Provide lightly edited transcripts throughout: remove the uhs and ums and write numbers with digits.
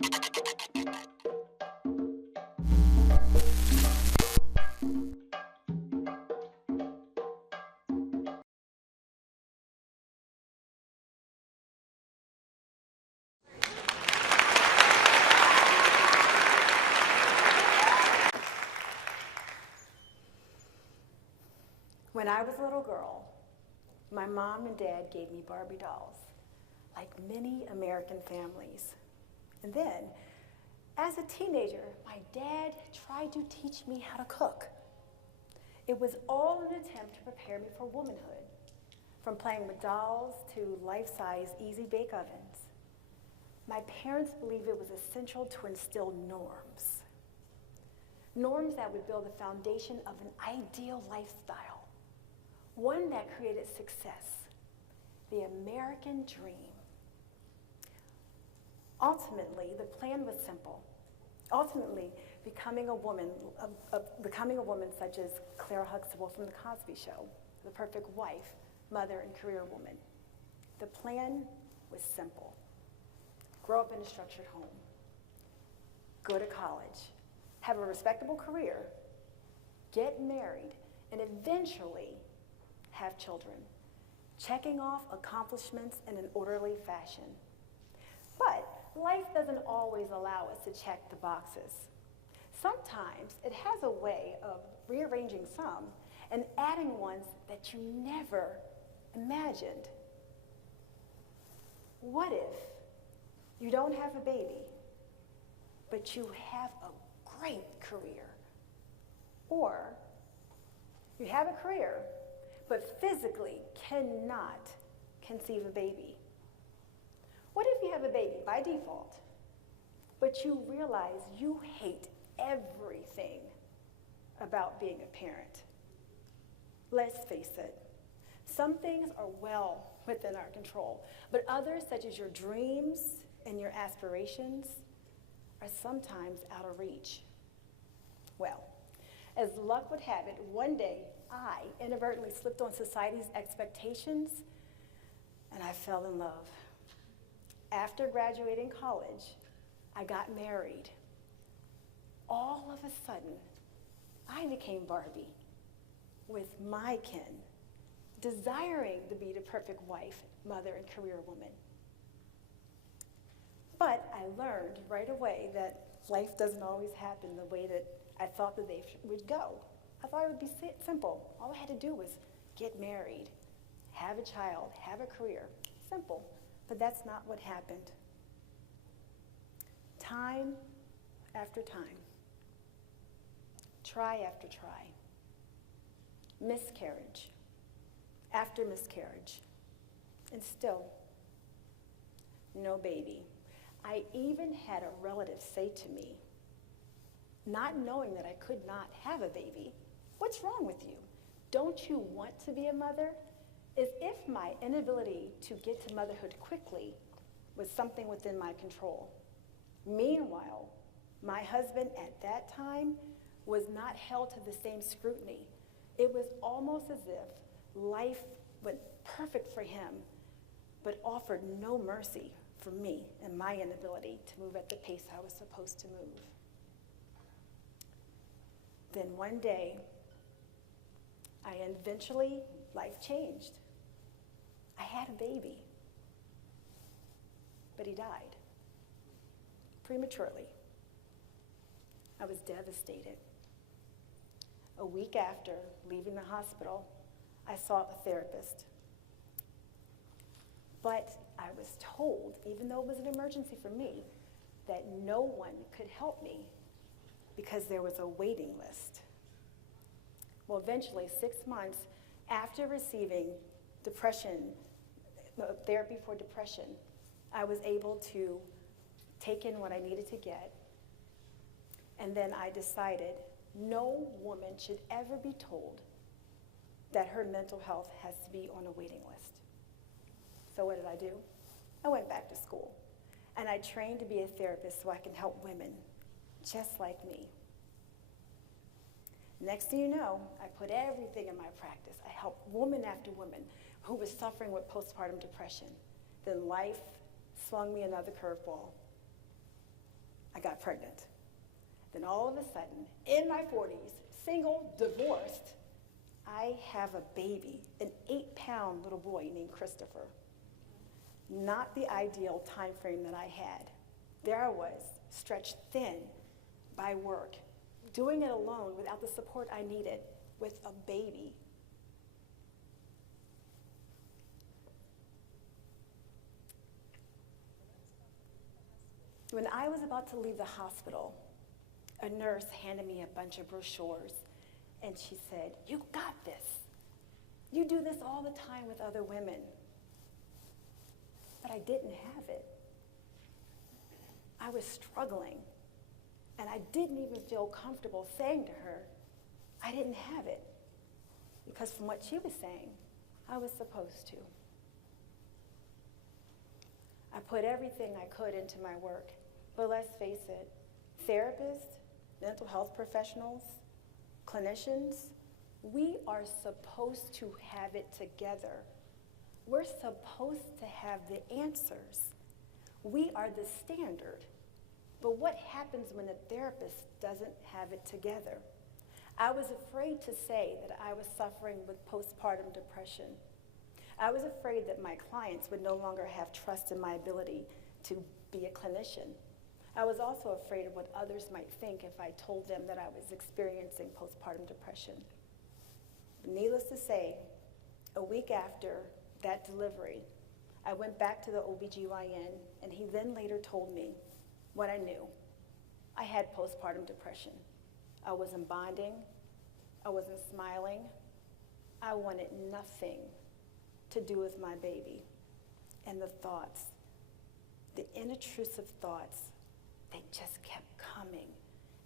When I was a little girl, my mom and dad gave me Barbie dolls, like many American families. And then, as a teenager, my dad tried to teach me how to cook. It was all an attempt to prepare me for womanhood, from playing with dolls to life-size easy bake ovens. My parents believed it was essential to instill norms. Norms that would build the foundation of an ideal lifestyle, one that created success, the American dream. Ultimately, the plan was simple. Ultimately, becoming a woman such as Claire Huxtable from The Cosby Show, the perfect wife, mother, and career woman. The plan was simple. Grow up in a structured home, go to college, have a respectable career, get married, and eventually have children, checking off accomplishments in an orderly fashion. But life doesn't always allow us to check the boxes. Sometimes it has a way of rearranging some and adding ones that you never imagined. What if you don't have a baby, but you have a great career? Or you have a career, but physically cannot conceive a baby? What if you have a baby by default, but you realize you hate everything about being a parent? Let's face it, some things are well within our control, but others, such as your dreams and your aspirations, are sometimes out of reach. Well, as luck would have it, one day I inadvertently slipped on society's expectations and I fell in love. After graduating college, I got married. All of a sudden, I became Barbie with my kin, desiring to be the perfect wife, mother, and career woman. But I learned right away that life doesn't always happen the way that I thought that they would go. I thought it would be simple. All I had to do was get married, have a child, have a career. Simple. But that's not what happened. Time after time, try after try, miscarriage after miscarriage, and still no baby. I even had a relative say to me, not knowing that I could not have a baby, "What's wrong with you? Don't you want to be a mother?" As if my inability to get to motherhood quickly was something within my control. Meanwhile, my husband at that time was not held to the same scrutiny. It was almost as if life went perfect for him, but offered no mercy for me and my inability to move at the pace I was supposed to move. Then one day, life changed. I had a baby, but he died prematurely. I was devastated. A week after leaving the hospital, I saw a therapist. But I was told, even though it was an emergency for me, that no one could help me because there was a waiting list. Well, eventually, 6 months after receiving therapy for depression, I was able to take in what I needed to get. And then I decided no woman should ever be told that her mental health has to be on a waiting list. So what did I do? I went back to school, and I trained to be a therapist so I can help women just like me. Next thing you know, I put everything in my practice. I helped woman after woman who was suffering with postpartum depression. Then life swung me another curveball. I got pregnant. Then all of a sudden, in my 40s, single, divorced, I have a baby, an 8-pound little boy named Christopher. Not the ideal time frame that I had. There I was, stretched thin by work, doing it alone without the support I needed, with a baby. When I was about to leave the hospital, a nurse handed me a bunch of brochures, and she said, "You got this. You do this all the time with other women." But I didn't have it. I was struggling, and I didn't even feel comfortable saying to her, I didn't have it, because from what she was saying, I was supposed to. I put everything I could into my work, but let's face it, therapists, mental health professionals, clinicians, we are supposed to have it together. We're supposed to have the answers. We are the standard. But what happens when a therapist doesn't have it together? I was afraid to say that I was suffering with postpartum depression. I was afraid that my clients would no longer have trust in my ability to be a clinician. I was also afraid of what others might think if I told them that I was experiencing postpartum depression. Needless to say, a week after that delivery, I went back to the OBGYN, and he then later told me what I knew. I had postpartum depression. I wasn't bonding. I wasn't smiling. I wanted nothing to do with my baby. And the thoughts, the intrusive thoughts, they just kept coming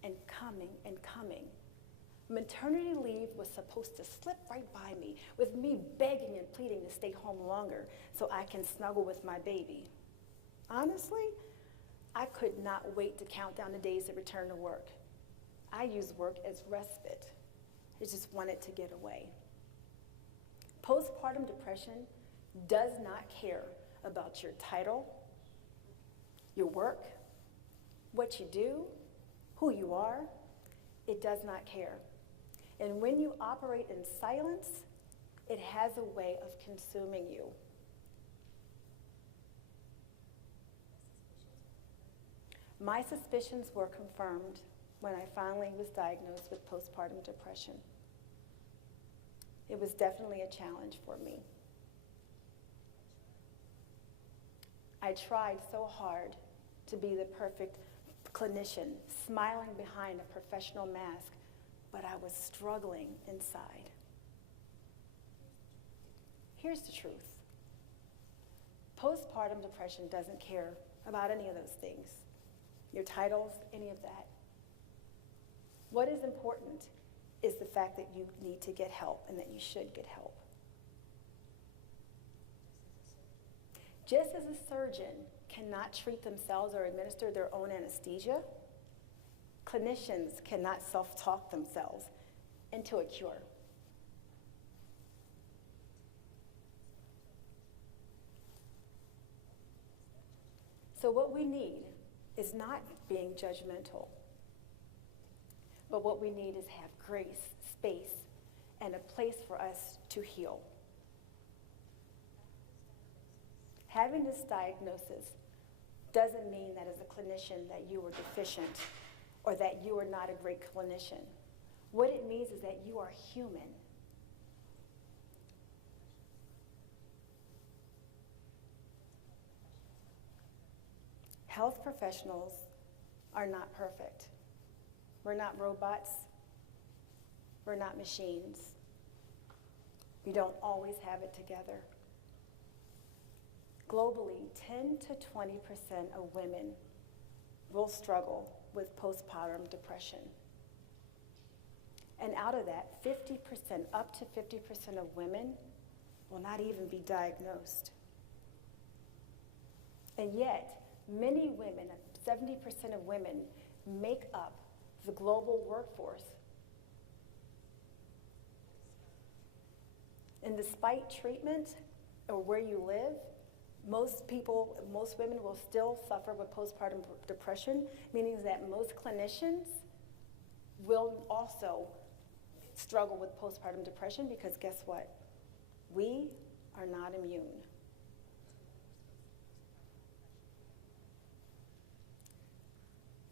and coming and coming. Maternity leave was supposed to slip right by me, with me begging and pleading to stay home longer so I can snuggle with my baby. Honestly, I could not wait to count down the days to return to work. I used work as respite. I just wanted to get away. Postpartum depression does not care about your title, your work, what you do, who you are. It does not care. And when you operate in silence, it has a way of consuming you. My suspicions were confirmed when I finally was diagnosed with postpartum depression. It was definitely a challenge for me. I tried so hard to be the perfect clinician, smiling behind a professional mask, but I was struggling inside. Here's the truth. Postpartum depression doesn't care about any of those things. Your titles, any of that. What is important is the fact that you need to get help and that you should get help. Just as a surgeon cannot treat themselves or administer their own anesthesia, clinicians cannot self-talk themselves into a cure. So what we need is not being judgmental, but what we need is have grace, space, and a place for us to heal. Having this diagnosis doesn't mean that as a clinician that you are deficient or that you are not a great clinician. What it means is that you are human. Health professionals are not perfect. We're not robots. We're not machines. We don't always have it together. Globally, 10 to 20% of women will struggle with postpartum depression. And out of that, 50%, up to 50% of women will not even be diagnosed. And yet, many women, 70% of women, make up the global workforce. And despite treatment or where you live, Most women will still suffer with postpartum depression, meaning that most clinicians will also struggle with postpartum depression because guess what? We are not immune.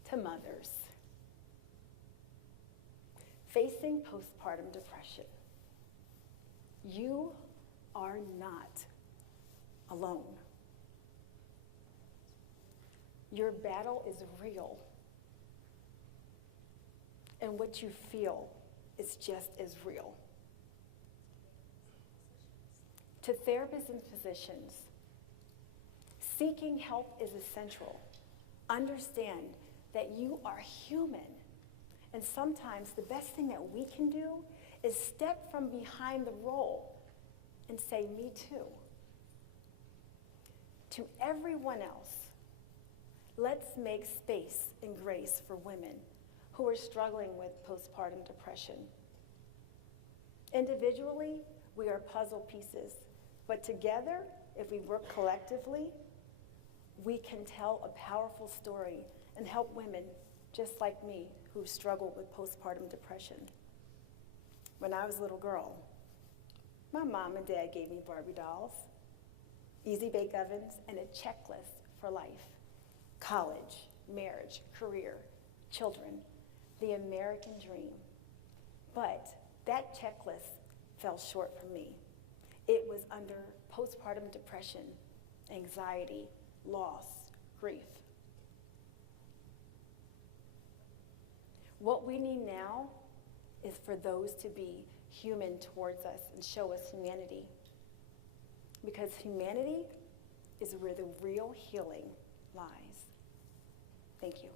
To mothers facing postpartum depression, you are not alone. Your battle is real. And what you feel is just as real. To therapists and physicians, seeking help is essential. Understand that you are human. And sometimes the best thing that we can do is step from behind the role and say, me too. To everyone else, let's make space and grace for women who are struggling with postpartum depression. Individually, we are puzzle pieces, but together, if we work collectively, we can tell a powerful story and help women just like me who struggle with postpartum depression. When I was a little girl, my mom and dad gave me Barbie dolls, easy bake ovens, and a checklist for life. College, marriage, career, children, the American dream. But that checklist fell short for me. It was under postpartum depression, anxiety, loss, grief. What we need now is for those to be human towards us and show us humanity. Because humanity is where the real healing lies. Thank you.